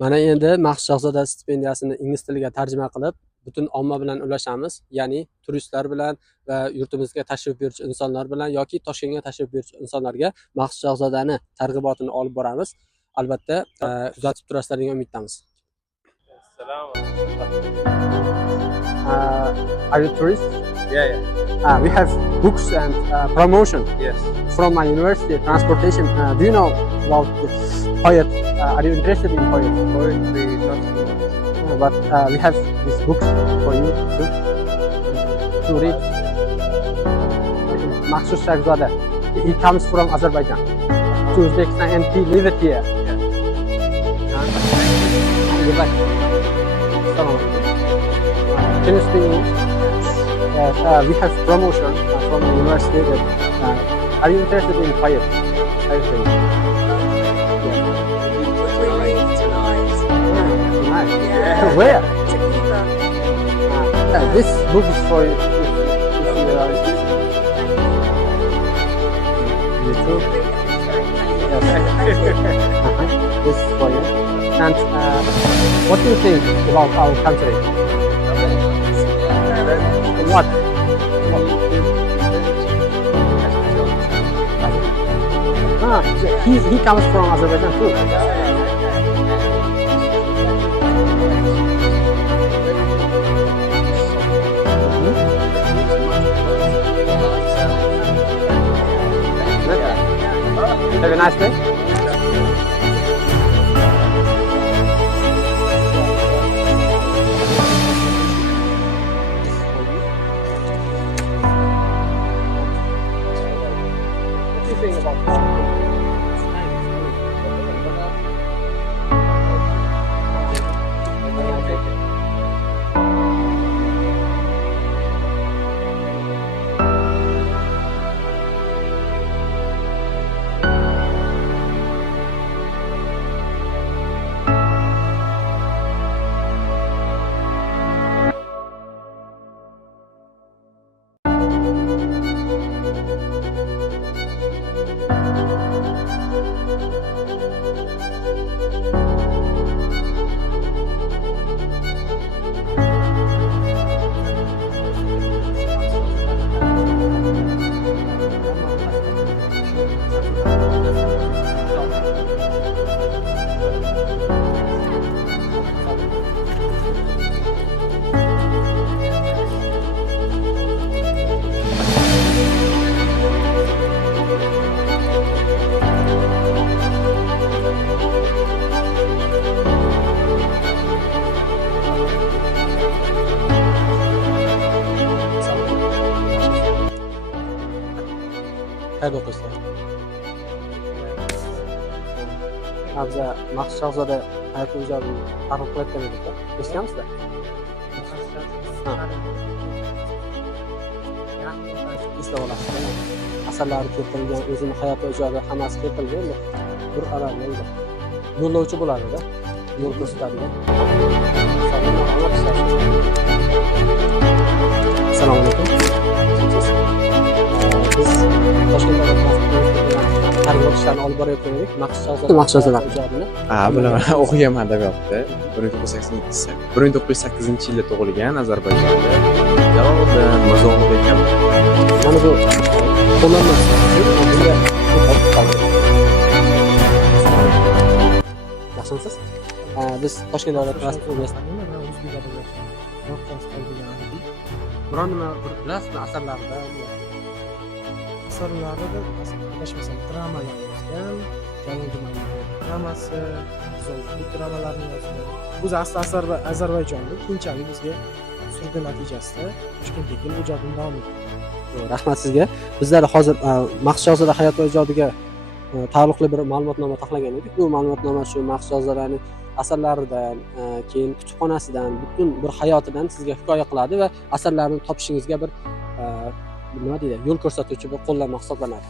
Mana endi Maxsus Shahzoda stipendiyasini ingliz tiliga tarjima qilib, butun omma bilan ulashamiz. Ya'ni turistlar bilan va yurtimizga tashrif buyuruvchi insonlar bilan yoki Toshkentga tashrif buyuruvchi insonlarga Maxsus Shahzodani targ'ibotini olib boramiz. Albatta, kuzatib turasizlar degan umiddamiz. Assalomu Are you tourist? Yeah. We have books and promotion Yes. from my university, transportation. Do you know about the poet? Are you interested in poet? Poetry, not so much. But we have these books for you to read. Maxsus Shahzoda. He comes from Azerbaijan to Uzbekistan and he lives here. Goodbye. Can you speak English? Yes. We have promotion from the university. Are you interested in poet? We leave tonight. Nice. Yeah. Where? To Cuba. This book is for you. If you are you too. Yes. This is for you. And what do you think about our country? What? He comes from Azerbaijan too. Have a nice day. What do you think about qayerda o'qiysiz? Biza Maxsus Shahzoda hayot ijodini targ'ib qilayotgan edik-da. Eshitganmisizlar? Eslab olasizlar. Asarlari keltirilgan, o'zini hayot ijodi hammasi keltirilgan. Bir qarorlaydi. Yo'llovchi bo'ladi-da. Yo'l ko'rsatadigan. Assalomu alaykum. Biz Toshkent davlat targ'ibot ishlarini olib borayotgan edik. Maxsus Shahzoda ijodini. Bilaman, o'qiganman adabiyotda. 1908-yilda tug'ilgan, Ozarbayjonda. Jaloliddin, Mirzo-Ulug'bek kabi. Mana bu qo'llanma. Bunga yaxshimisiz? Biz Toshkent davlat universitetida o'zbek adabiyoti biron nima bilasizmi asarlarida? Asarlarida adashmasam dramalar yozgan, Jaloliddin dramasi, Mirzo-Ulug'bek dramalarini yozgan. O'zi asli Ozarbayjonda, keyinchalik bizga surgun natijasida Toshkentga kelib ijodini davom ettirdi. Rahmat sizga. Bizlar hozir Maxsus Shahzoda hayot va ijodiga taalluqli bir ma'lumotnoma taxlagan edik. Bu ma'lumotnoma shu Maxsus Shahzodaning asarlaridan, keyin kutubxonasidan, butun bir hayotidan sizga hikoya qiladi va asarlarini topishingizga bir nima deydi, yo'l ko'rsatuvchi bir qo'llanma hisoblanadi.